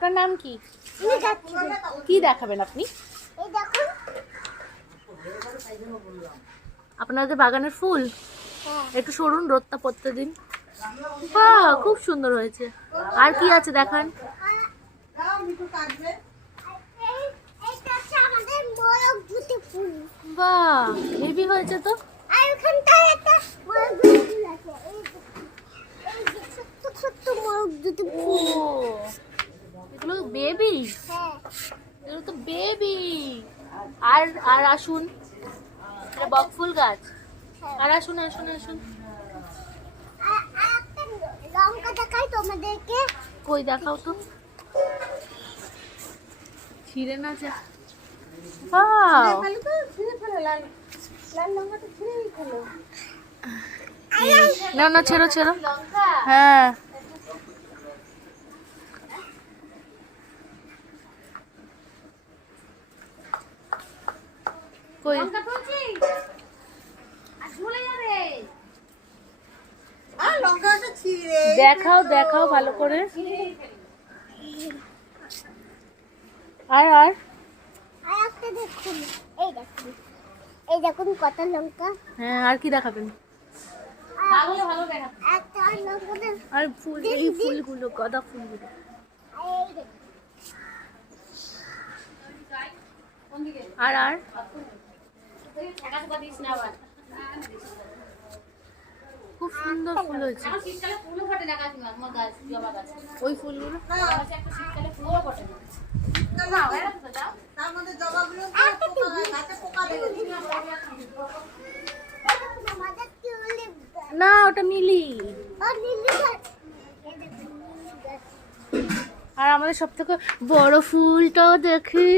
আপনার নাম কি? কি দেখাবেন আপনি? আপনাদের বাগানের ফুল একটু সরুন, রোদটা পড়তে দিন। বাহ, খুব সুন্দর হয়েছে। আর কি আছে দেখান। বাহ, হেভি হয়েছে তো। এগুলো বেবি, এগুলো তো বেবি। আর আর আসুন, বকফুল গাছ। আর আসুন আসুন আসুন। লঙ্কা দেখাই তোমাদেরকে। কই দেখাও তো। ছিঁড়ে না যা। না না, ছেড়ো ছেড়ো। হ্যাঁ, কই দেখাও দেখাও ভালো করে। আর আর দেখুন, এই দেখুন কত লঙ্কা। হ্যাঁ, আর কি দেখাবেন? একটা লঙ্কা আর ফুল, এই ফুলগুলো, গাঁদা ফুলগুলো। আর আর খুব সুন্দর ফুল হয়েছে। ওই ফুলগুলো না, ওটা মিলি। আর আমাদের সব থেকে বড় ফুলটাও দেখি।